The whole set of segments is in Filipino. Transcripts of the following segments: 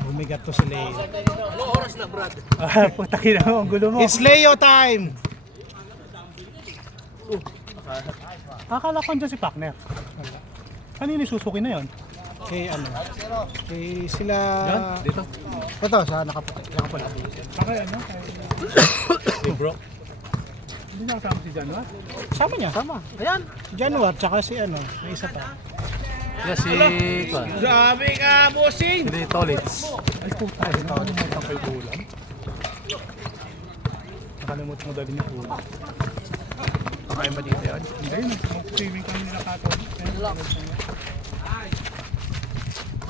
Bumigat to si Leo. Ano oras na, Brad? Putakin na mo, ang gulo mo. It's Leo time! Akala ko dyan si Pakner. Kanina susuki na yon. Kay ano? Kay sila... Yan, dito. Ito, sa nakapula. Kaya ano? Hey bro. Hindi na kasama si Januar? Sama niya. Sama. Ayan. Januar, tsaka si ano, may isa pa. Yeah, si... Grabe ka, bossing! Hindi, Tolits. Ay puta, ay nakalimutan ko yung ulam. Nakalimutan mo dali yung ulam. Pakain ba dito yun? Hindi, mag-swimming kami nila katon.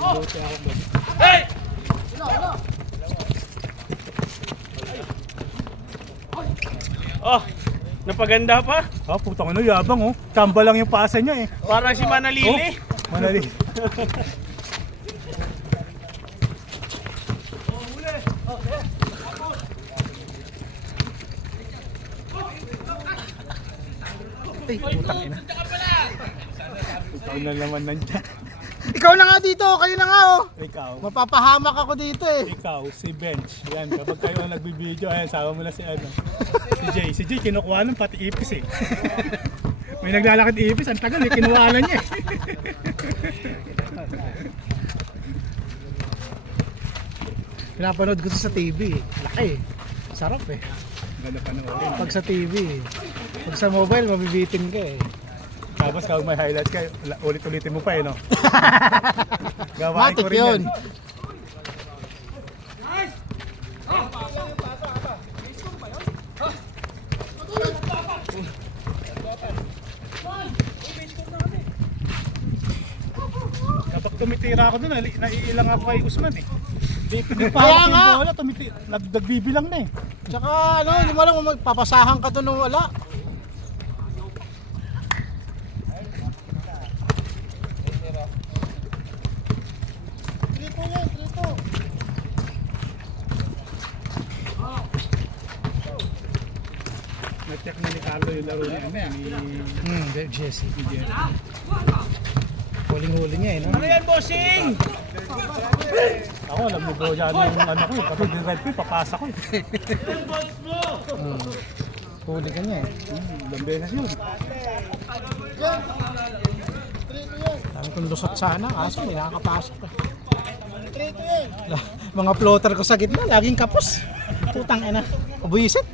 Buti ako doon. Hey! Oh, napaganda pa. Ah, putang ano, yabang oh. Tamba lang yung pasa niya eh. Parang si Manalili. Manali. Ay, putang ina. Ikaw na naman nandiyan. Ikaw na nga dito, kayo na nga oh. Ikaw. Mapapahamak ako dito eh. Ikaw, si Bench. Yan, kapag kayo ang nagbibideo, ayan, sama mo na si ano. Si Jay. Si Jay, kinukuha ng pati ipis eh. May naglalakad ipis, ang tagal eh, kinuha na niya eh. Pinapanood ko to sa TV eh. Laki eh. Sarap eh. Ganda pa naman. Pag sa TV eh. Pag sa mobile, mabibitin ka eh. Tapos kapag may highlights kayo, ulit-ulitin mo pa eh, no? Gawain Matik ko rin yun. yan. Kapag tumitira ako doon, naiilang ako kay Usman eh. Di pa Kaya ako nga. wala, nagbibilang na eh. Tsaka ano, hindi mo alam kung magpapasahan ka to nung wala. Na-check na ni Carlo yung laro niya ni Jesse. Jerry. Huling-huli niya eh, no? Ano yan, bossing? Ako, alam mo bro, yan yung ano ko eh. Kapag din-red ko, papasa ko eh. Huli ka niya eh. Ilang beses yun. Dami kong lusot sana, kaso hindi nakakapasok eh. Mga floater ko sa gitna, laging kapos. Putang ina. Ubuisit.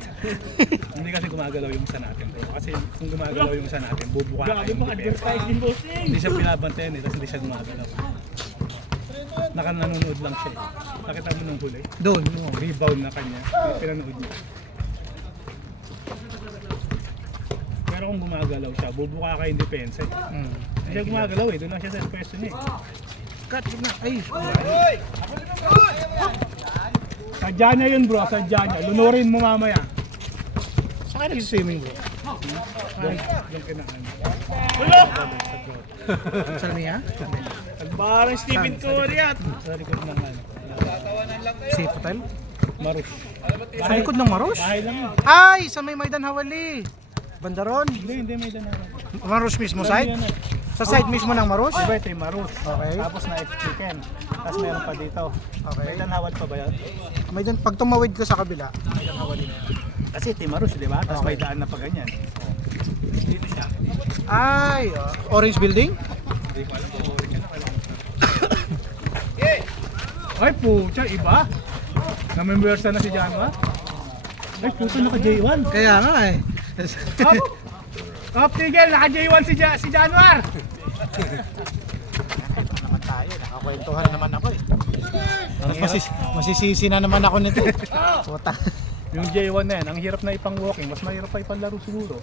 Hindi kasi gumagalaw yung isa natin bro. Kasi kung gumagalaw yung isa natin, bubuka Grabe kayo. pang advertising, bossing. Hindi siya binabantayan eh, tapos hindi siya gumagalaw. Nanonood lang siya eh. Nakita mo nung huli? Doon. Rebound na kanya. Pinanood niya. Pero kung gumagalaw siya, bubuka kayo yung depensa eh. Hindi siya gumagalaw eh, doon lang siya sa pwesto niya eh. Cut na. Ay. Sadya niya yun bro, sadya niya. Lunurin mo mamaya. Saan kayo nag-swimming bro? Doon kinaan. Ulo! Sa Mia? Parang Stephen Curry at. Sa likod ng ano. Safe hotel? Marus. Sa likod ng Maros? Bahay lang yun. Ay! Sa may Maidan Hawali. Bandaron? Hindi may danawa. Maros mismo side? Sa side mismo ng Maros? Iba ito yung Marus. Okay. Tapos na chicken. Tapos meron pa dito. Okay. May danhawad pa ba yan? Maidan, pag tumawid ko sa kabila, Maidan Hawali. Kasi ito yung Marus, di ba? Tapos Okay. may daan na pa ganyan. Dito siya. Ay! Orange Building? Hindi ko alam kung orange na kailangan. Ay pucha, iba. Namembersa na si Januar. Ay puta, naka J1. Kaya nga eh. Up Tigel, naka J1 si Januar. naman tayo, nakakwentuhan naman ako eh. Masisisi na naman ako nito. Puta. Yung J1 na yan, ang hirap na ipang-walking. Mas mahirap pa ipang-laro siguro.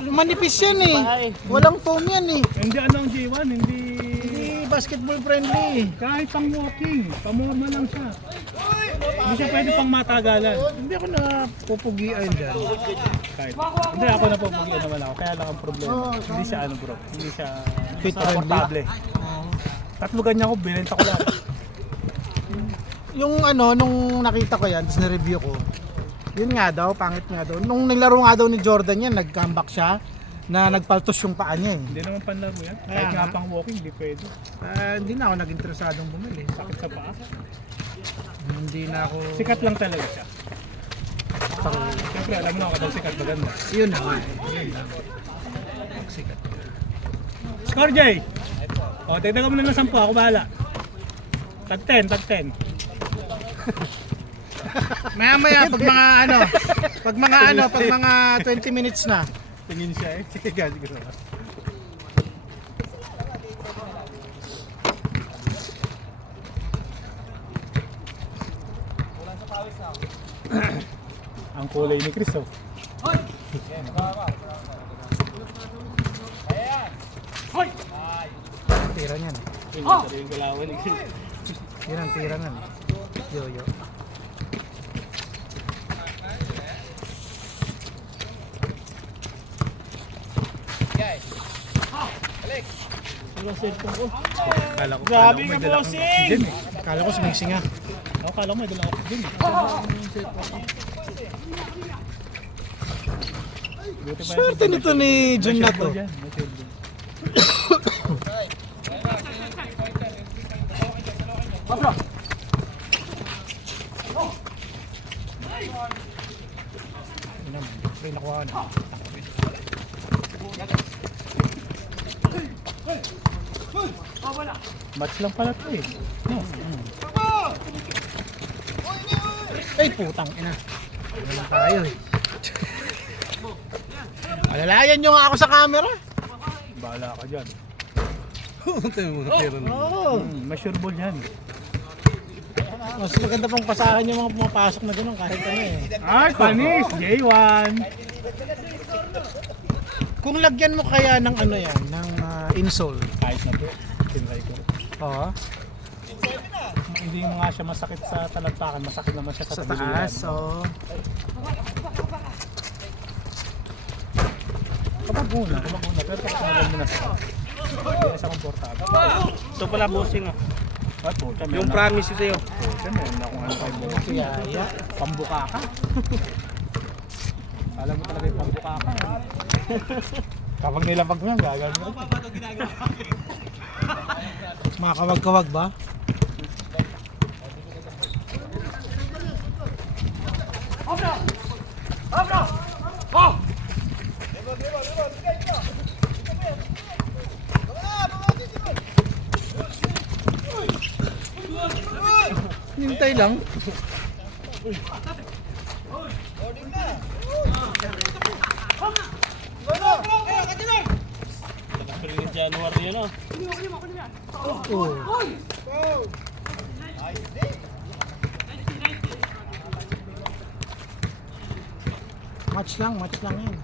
Manipis yan eh. Walang foam yan eh. Hindi ano ang J1, hindi... Hindi basketball friendly. Kahit pang-walking, pamorma lang siya. Hindi siya pwede pang matagalan. Hindi ako napupugian dyan. Kahit. Hindi ako napupugian naman ako. Kaya lang ang problema. Hindi siya ano bro. Hindi siya Fit komportable. Tatlo ganyan ko, binenta ko lang. Yung ano, nung nakita ko yan, tapos na-review ko, yun nga daw, pangit nga daw. Nung naglaro nga daw ni Jordan yan, nag-comeback siya. na nagpaltos yung paa niya eh. Hindi naman panlaro yan. Kaya Kahit nga nga. pang walking, hindi pwede. Hindi na ako nag-interesadong bumili. Sakit sa paa. Hindi na ako... Sikat lang talaga siya. Tako- Siyempre, alam mo kapag sikat maganda. Yun na nga eh. Yun lang. Sikat. Score, Jay! O, tignan mo na ng 10. Ako bahala. Tag 10, tag 10. Maya-maya pag mga ano, pag mga 20 minutes na. Tingin siya eh. Sige, siguro. Ang kulay ni Chris, oh. Tira niyan. Yung galawan ni Chris. Yun ang tira niyan. Yo-yo. Ano cellphone ko? Kala ko, Grabe may ka, dala kang bossing! oxygen eh. Kala ko sumising nga. Ako kala ko may dala kang oxygen eh. Buti pa yan, Swerte nito ni Jun na to. may silver. Yun naman. May nakuha na. Match lang pala to eh. No. Ay, putang ina. Ano lang tayo eh. Alalayan nyo nga ako sa camera. Bahala ka dyan. Oo. May sure ball yan. Mas maganda pang pasahan yung mga pumapasok na gano'n kahit ano eh. Ay, panis! J1! Kung lagyan mo kaya ng ano yan, ng insole. Kahit na po, tinry ko. Oo. Hindi mo nga siya masakit sa talagpakan, masakit naman siya sa Sa tabihan. taas, oo. Kapag una, pero kapag tumagal mo na siya, hindi na siya komportable. Ito pala bossing ah. At po, Yung promise ko sa'yo. meron na akong ano kay Boss. Kaya, yeah. Pambuka ka. Alam mo talaga yung pambuka ka. Kapag nilapag mo yan, gagawin mo. Mga kawag-kawag ba? Hintay lang. Pero yung January yun ah. Oh. Match lang yan.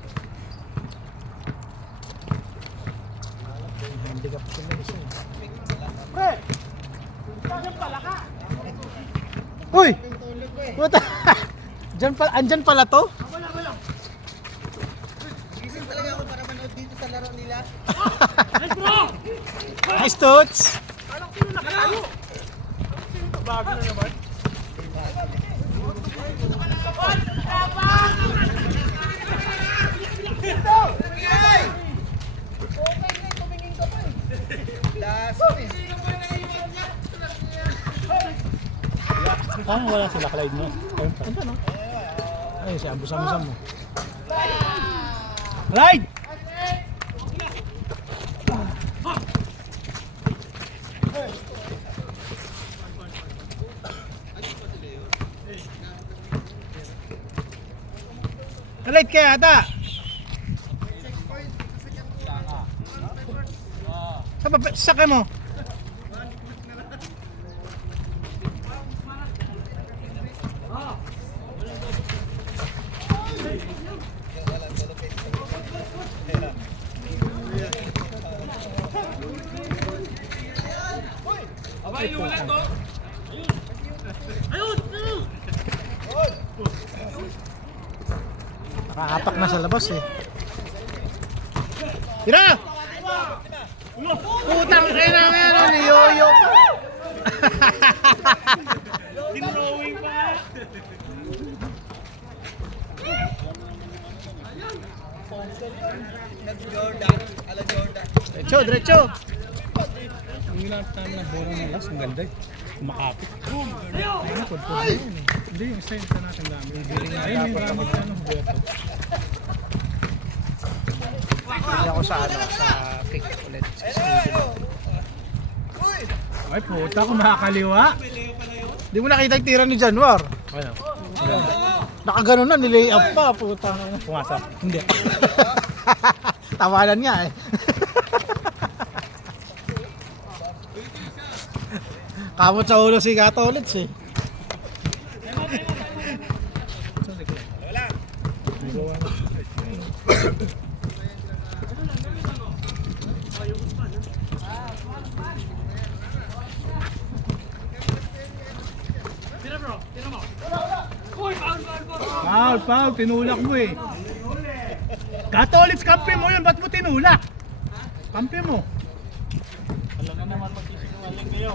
Handicap sila isa eh. Pre! Saan pala ka? Uy! Puta! Andyan pala to? Gising talaga ako para manood dito sa laro nila. Nice Toots! Bago na naman. Parang wala sila, Clyde, no? Ayun pa. Ay, si Abu-Samsam mo. Clyde! Late kaya ata! Sakay mo! Nakaapak na sa labas eh. Tira! Putang ina nga nun, yoyo pa! Dinrowing pa nga. Nag-Jordan. Ala Jordan. Diretso, diretso. Yung ginamit namin ng bola ng last, ang ganda eh. Kumakapit. Ayun na, pudpud na yun eh. Hindi, yung isa yung natin dami. Ayun yung gamit ka ng Huberto. Hindi ako sa sa pick ulit. Ay puta, kumakaliwa. Di mo nakita yung tira ni Januar. Ano? Nakaganon na, nilay up pa, puta. Pumasok. Hindi. Tawanan nga eh. Kamot sa ulo si Gatolits eh. Foul, tinulak mo eh. Katolits, kampi mo yun, ba't mo tinulak? Kampi mo. Alam ka naman magsisinungaling kayo.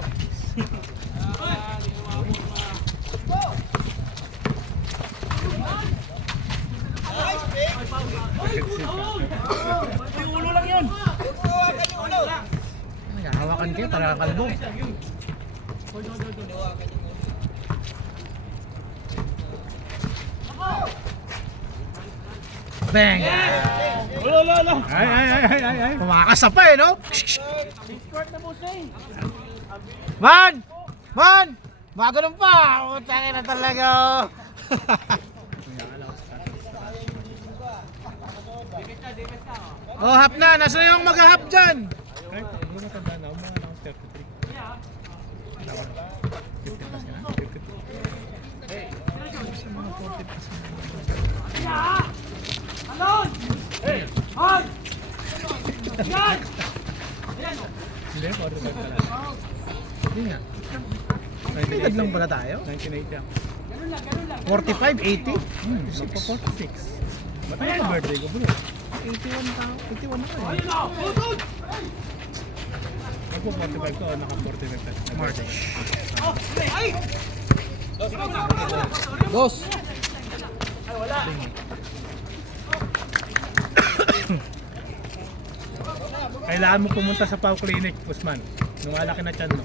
Yung ulo lang yun. Hawakan kayo para kalbo. Bang! Wala. Ay. Kumakasa pa eh, no? Man! Man! Mga ganun pa! Utangin na talaga! Oh, hap na! Nasa yung mag-hap dyan? Kahit ako matanda na, mga lang 33. 50 plus ka na? 50. Sa mga 40 plus na. Hindi, 45 ka lang. Hindi nga. Edad lang pala tayo? 1980 ako. 45, 80? Magpa-46. Ba't ano yung birthday ko bro? 81 tao. 81 na eh. Magpa-45 ko, naka-45 ka. March. Dos. Kailangan mo pumunta sa Pau Clinic, Usman. Nung malaki na tiyan mo.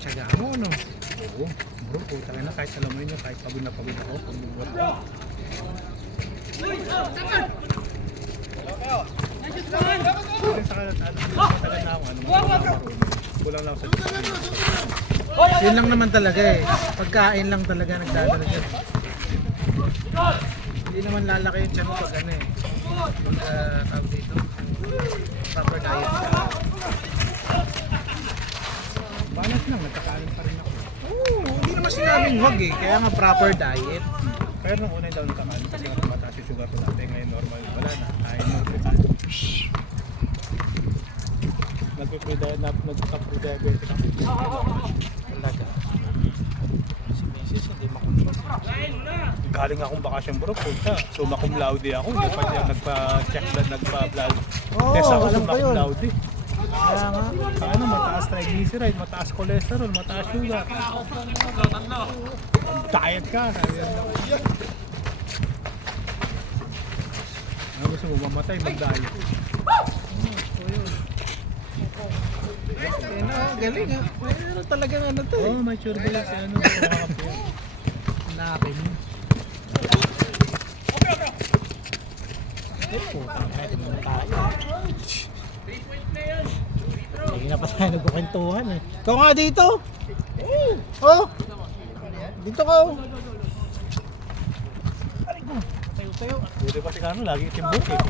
Tsaga mo, no? Oo, bro, puta ka na. Kahit alam mo yun, kahit pagod na pagod ako. Pag nagbuhat ko. Kasi sa matagal na ako, kulang lang ako sa discipline. Yun lang naman talaga eh. Pagkain lang talaga nagdadala dyan. Hindi naman lalaki yung tiyan mo pag ano eh. Pag tawag dito. Proper diet. Balance lang, nagkakain pa rin ako. Oo, hindi naman sinabing wag eh. Kaya nga proper diet. Pero nung una daw nagkakain kasi nga mataas yung sugar ko dati. Ngayon normal, wala na. Kain mo. Nagka-pre-diabetic ako. Talaga. Si Mrs. hindi makumpasa. Galing akong bakasyon bro, puta. Summa cum laude ako. Hindi pa niya nagpa-check blood, nagpa-blood. Oo, Test ako, alam summa ko cum yun. laude. Kaya nga. Ano, mataas triglyceride, mataas cholesterol, mataas sugar. Diet ka. Ano gusto mo, mamatay, mag-diet. Ayun na, galing ah. Ano talagang ano to Oo, eh. may sure din si ano, sa mga kapatid. Nakin. Putang kahit naman tayo. Hindi na pa tayo nagkukwentuhan eh. Ikaw nga dito. Oh. Dito ka oh. Pwede pa si Kano, lagi itim buhok eh.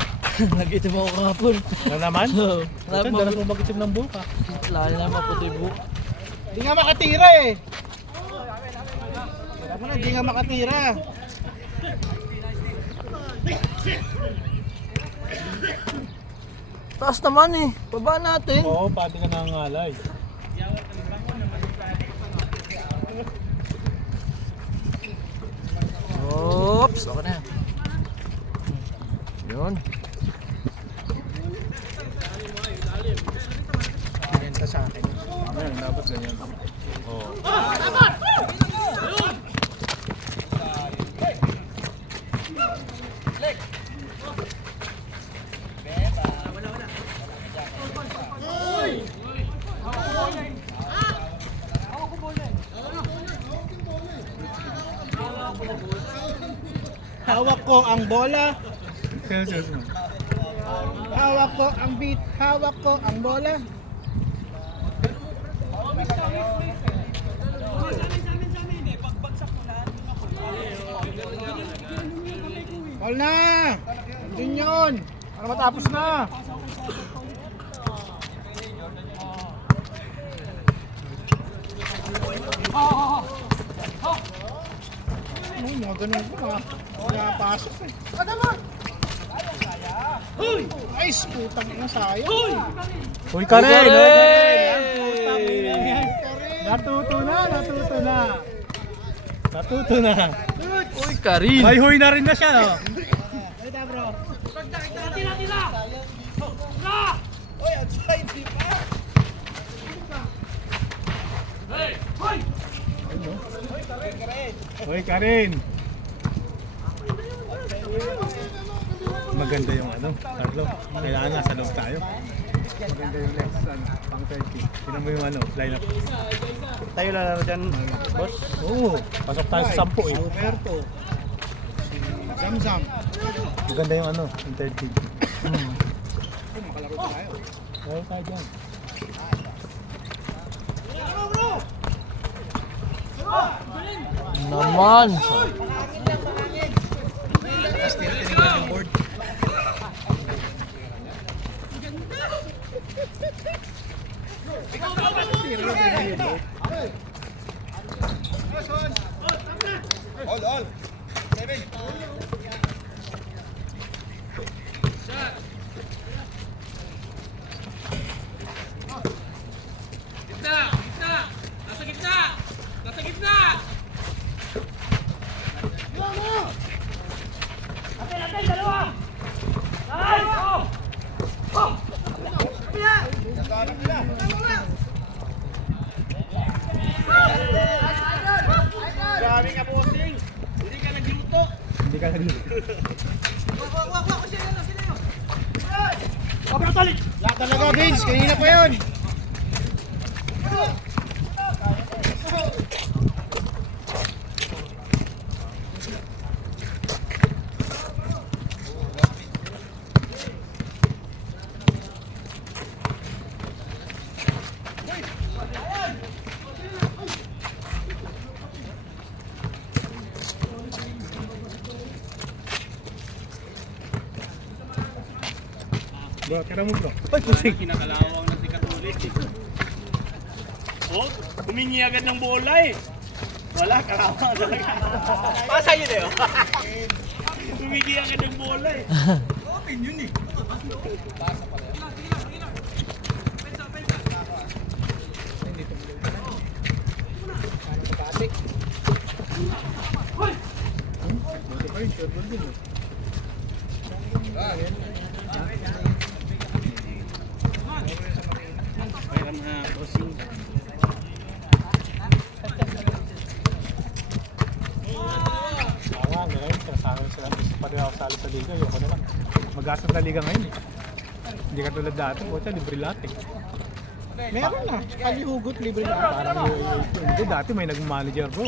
Nag-itim ako kahapon. Ano naman? Oo. Puta, dalas mo mag-itim ng buhok ah. Lalo na maputi buhok. Hindi nga makatira eh. Wala mo na, hindi nga makatira. Taas naman eh. Baba natin. Oo, pati ka nangangalay. Oops. Okay na. Yun. Benta sa akin. Ayun, dapat ganyan. Oo. Hawak ko ang bola. Serious mo. Hawak ko ang beat. Hawak ko ang bola. Ball na! Yun yun! Para matapos na! Ano, mga ganun ko na. Nakapasok eh. Hoy! Ay, putang ina sayang. Hoy! Uy, Karen! Karen! Natuto na, natuto na. Natuto na. Uy, Karin! May huy na rin na siya, no? Oy, outside, di pa! Uy, Karen! Maganda yung ano, Carlo. Kailangan nasa loob tayo. Maganda yung next, pang 30. Tinan mo yung ano, lineup. Tayo lalaro dyan, boss. Oo, pasok tayo sa 10 eh. Roberto. Si Zamzam. Maganda yung ano, yung 30. Makalaro tayo. Laro tayo dyan. Naman! Tapos tinitingnan yung board. All. 7. Grabe ka, bossing. Hindi ka nagluto. Lahat talaga, Vince. Kanina pa yun. Bro, tira mo bro. Ay, kusing. Kinakalawang na si Katulik. Oh, humingi agad ng bola eh. Wala, kalawang talaga. Pasa yun eh. Humingi agad ng bola eh. Mayroon na crossing. Nga, ngayon, kasama sila. Gusto pa rin ako sali sa liga. Ayoko na lang. Mag-gastos na liga ngayon eh. Hindi ka tulad dati. Puta, libre lahat eh. Meron na. Kalihugot, libre na. Parang hindi, dati may nag-manager bro.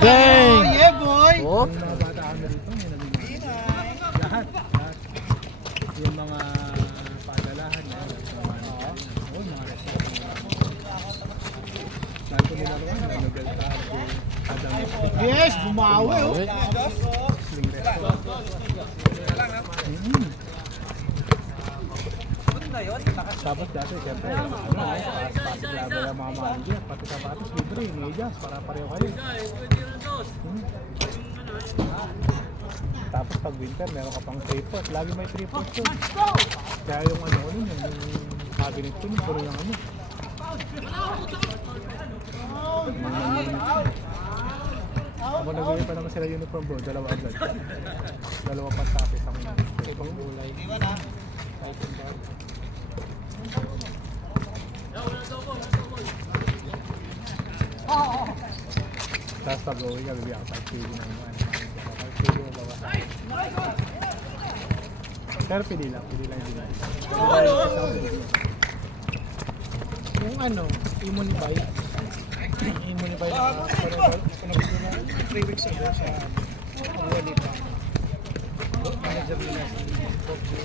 Dang! Yeah, boy! Oh, Yung mga bata kami dito, may nag-manager. Lahat. Yung mga padalahan na yun. Oo, mga restaurant. Saan ko nilaruan? Nanogal tayo. Adam. Yes, bumawi, oh. Sling restaurant. Tapos dati, siyempre, pasok level ang mga manager, pati sapatos, libre, medyas, para pareho kayo. Tapos pag winter, meron ka pang 3-4, lagi may 3-4 yun. Kaya yung ano, yung cabinet ko, yung puro yung ano. Ako nag-uwi pa naman sila uniform bro, dalawa agad. Dalawa pa tapis ang ibang kulay. Tapos pag uwi ka, bibigyan ka 5 kg na naman. 5 kg mo babasahin. Pero pili lang din. Yung ano, Immunibay. Immunibay na. 3 weeks ago sa Wali pa. Manager nila si Kobe.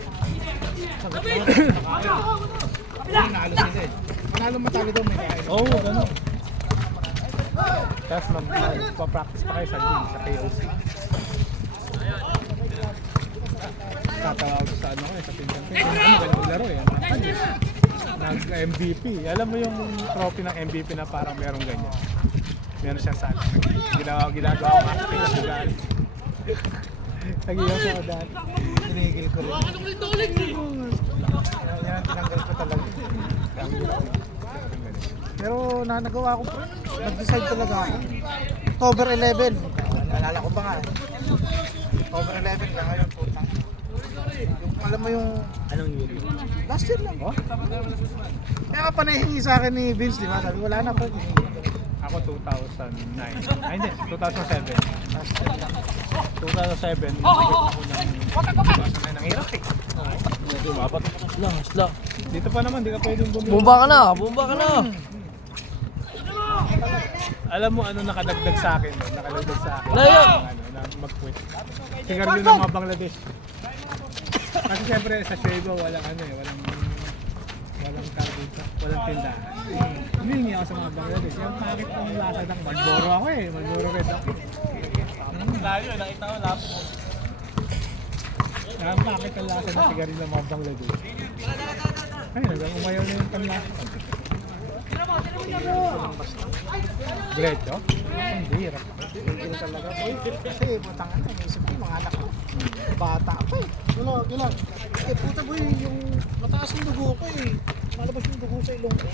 Sagot na. Nanalo sila eh. Manalo matalo daw may kain. Oo, gano'n. Tapos magpa-practice pa kayo sa gym, sa KOC. Tatawag sa ano ko sa pinsan-pinsan. Ano, ganun laro eh. Nag-MVP. Alam mo yung trophy ng MVP na parang merong ganyan. Meron siyang sa ginagawa ko kasi sa sugal. Nagiyaw ko dahil. Tinigil ko rin. Yan, tinanggal ko talaga. Pero nagawa ko pa. Nag-decide talaga ako. October 11. Naalala ko pa nga. October 11 ka ngayon. Putang. Yung, alam mo yung... Anong year? Last year lang. Oh? Kaya ka pa nahihingi sa akin ni Vince, di ba? Sabi, wala na pa. Ako 2009. Ay hindi, 2007. Last year lang. 2007, nang hirap eh. Sla. Dito pa naman, di ka pwedeng bumili. Bumba ka na. Alam mo ano nakadagdag sa akin? No? Nakadagdag sa akin. Layo! Na mag-quit. Sigarilyo ng mga Bangladesh. Kasi siyempre sa Shego walang ano eh, walang walang tindahan. Humingi ako sa mga Bangladesh. Yung pakit ng lasa ng Marlboro ako eh. Marlboro red ako. Layo, nakita ko lapo. Yung pakit ng lasa ng sigarilyo ng mga Bangladesh. Ay, umayaw na yung panlasa. Diretso? Hindi, hirap. Tigil talaga. Kasi matangan na. Naisip ko yung mga anak ko. Bata pa eh. Gila. Eh puta boy, yung mataas yung dugo ko eh. Malabas yung dugo sa ilong ko.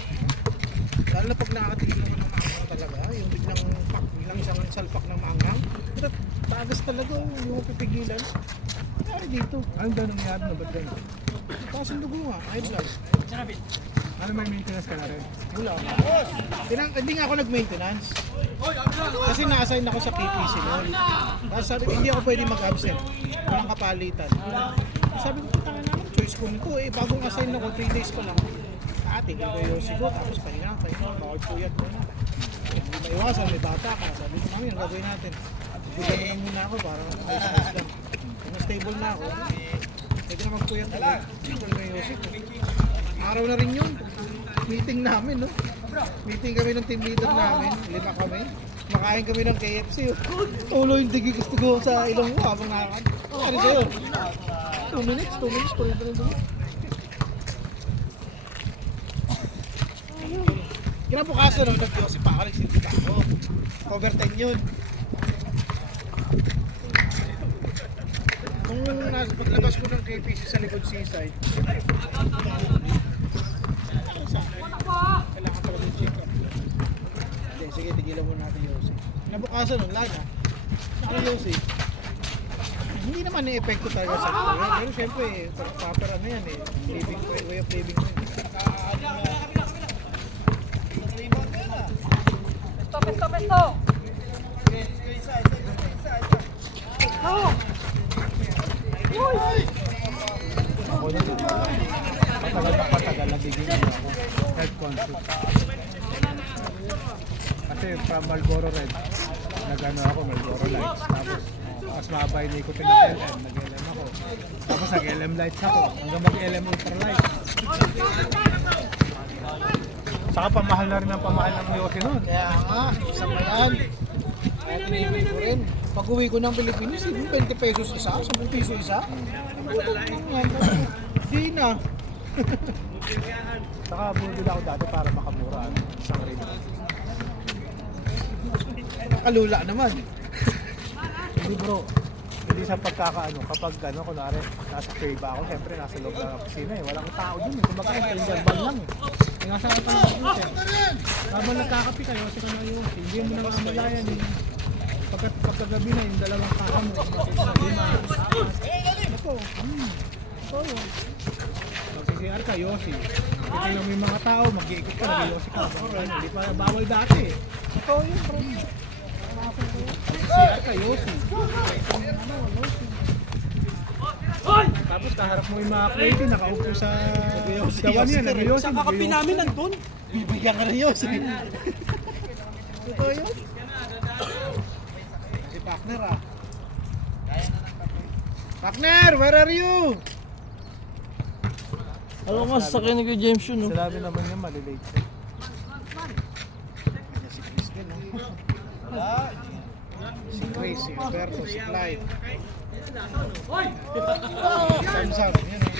Lalo na pag nakakatigil naman ng maanghang talaga. Yung biglang isang salpak ng maanghang. Pero tagas talaga. Hindi mo pipigilan. Ay dito. Ano daw nangyari na ba't ganyan? Mataas yung dugo nga. High blood. Ano may maintenance ka na rin? Wala. Hindi nga ako nag-maintenance. Kasi na-assign ako sa KPC noon. Tapos sabi ko, hindi ako pwede mag-absent. Walang kapalitan. Sabi ko, tanga naman, choice ko nito eh. Bagong assign ako, 3 days pa lang. Tigil ko yung sigo, tapos pahinga. Bawal puyat mo na. Hindi maiwasan, may bata ka. Sabi ko namin, ang gagawin natin. Gugan mo lang muna ako para ayos-ayos lang. Kung stable na ako, pwede na magpuyat ulit. Stable na yung sigo. Araw na rin yun. Meeting namin, no? Meeting kami ng team leader namin. 5 kami. Makain kami ng KFC. Ulo yung digi gusto ko sa ilong mo habang nakakad. Ano sa'yo? 2 minutes, tuloy pa rin doon. Kinabukasan no, nag-Joseph pa ako, nagsilbi pa ako. Cover 10 yun. Nung paglabas ko ng KPC sa likod seaside, kailangan talaga yung check up. Hindi, sige, tigilan muna natin Yossi. Nabukasan nun, lana. Ano Yossi? Hindi naman na-epekto talaga sa ito. Pero syempre, proper ano yan eh. Way of living mo. Pesto! Ako na dito. Patagal nagiging ako. Health conscious. Kasi from Marlboro Red, nag-ano ako, Marlboro Lights. Tapos, mas mahaba yung nicotine ng LM, nag-LM ako. Tapos nag-LM Lights ako, hanggang mag-LM Ultra Lights. Saka pamahal na rin ang pamahal ng Yoki noon. Kaya nga, isa pa yan. Kaya tinipid ko rin. Pag uwi ko ng Pilipinas, 20 pesos isa, 10 piso isa. Hindi na. Saka bumibili ako dati para makamura. Isang rin. Kalula naman. Hindi bro, hindi sa pagkakaano, kapag ano, kunwari, nasa Cuba ako, siyempre nasa loob ng opisina eh, walang tao dun eh, kumbaga interval lang eh. Kaya nga saan pa lang dun eh. Habang nagkakapi kayo, kasi ka na yung, hindi mo na mamalayan eh. Pagkagabi na yung dalawang kakamo, makikita na lima. Ako, ito yun. Mag-CCR ka, Yossi. Ito yung may mga tao, mag-iikot ka, nag-Yossi ka. Hindi pa bawal dati eh. Ito yun, bro. CR ka, Yossi. Tapos kaharap mo yung mga klate, nakaupo sa dawan yan, nag-Yossi. Sa kakapi namin nandun. Bibigyan ka na Yossi. Ito yun. Si partner ah. Partner, where are you? Alam mo, sasakyan ni Kuya James yun, no? Sinabi naman niya malilate siya. Si Chris din, no? Si Chris, si Alberto, si Clyde. Samsam, yun eh.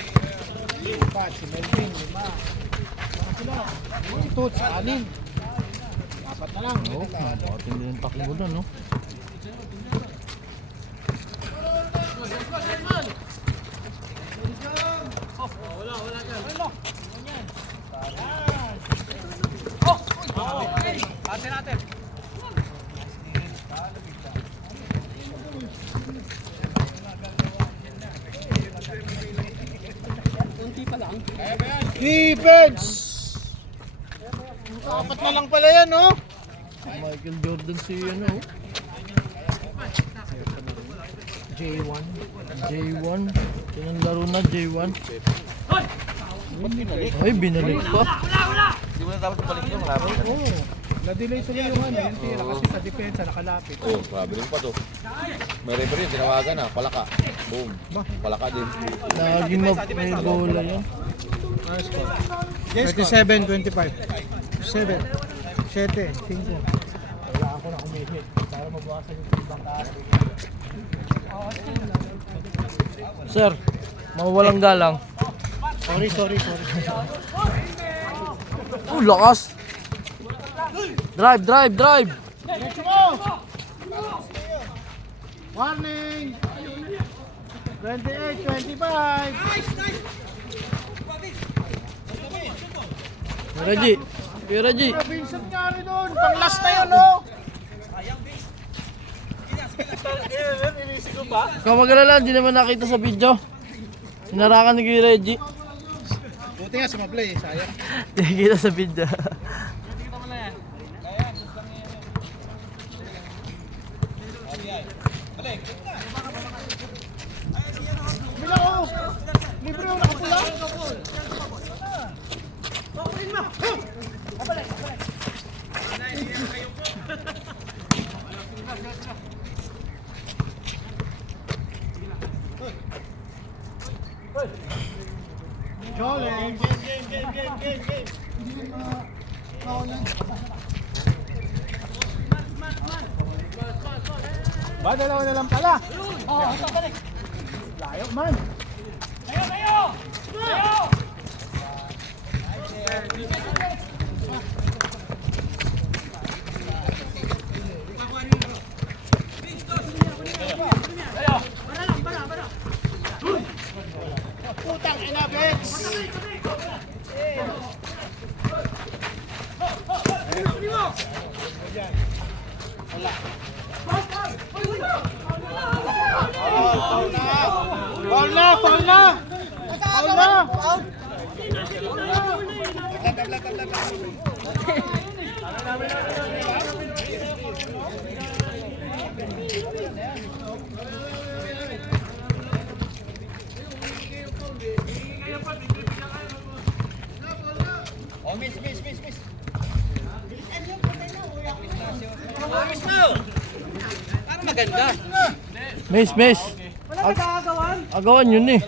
Si Pat, si Melvin, lima. Mga sila. Si Toots, anim. Apat na lang. Oo, napakatindi ng takbo doon, no? Defense! Apat na lang pala yan, no? Michael Jordan si ano, oh. J1. J1. Yan ang laro na, J1. Ay, binalik pa. Hindi mo na dapat balik yung marami. Oo. Na-delay sila yung ano, yung tira kasi sa depensa nakalapit. Oh, grabe rin pa to. May referee, tinawagan na, palaka. Boom. Palaka din. Laging may bola yan. 27-25. 7. 7. 5. Wala ako na kumihit para mabawasan yung ibang taas. Sir, mawawalang galang. Sorry. Oh, lakas. Drive. Diretso mo! Warning! 28-25. Kuya Reggie. Vincent nga rin doon. Pang last na yun, no? Ikaw mag-alala, hindi naman nakita sa video. Sinarakan ni Kuya Reggie. Buti nga sumablay, sayang. Hindi nakita sa video. Bila ko! Libre yung nakapula. Jolly! Game! Ba, dalawa na lang pala. Layo man. Putang ina, Bex! Foul na! Oh, miss. Parang maganda. Miss. Agawan yun eh.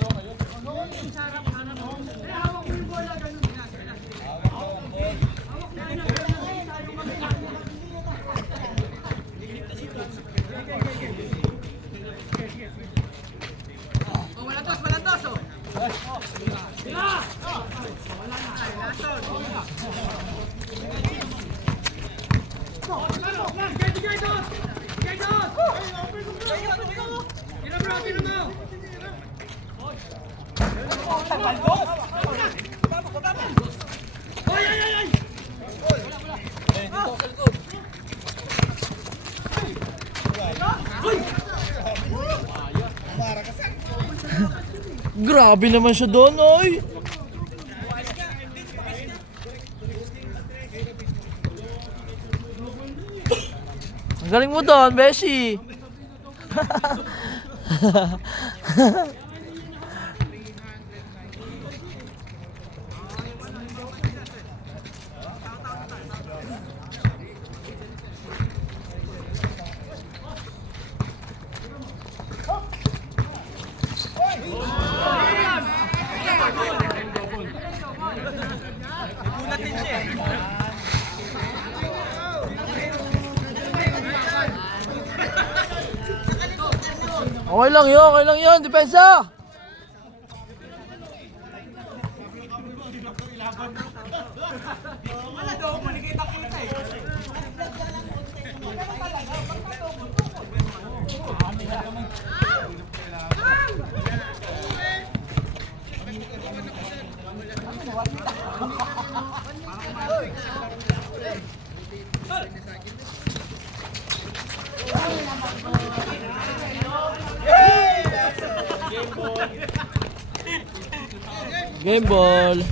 Grabe naman siya doon, oy. Ang galing mo doon, Beshi. Okay lang yun, depensa! Game ball.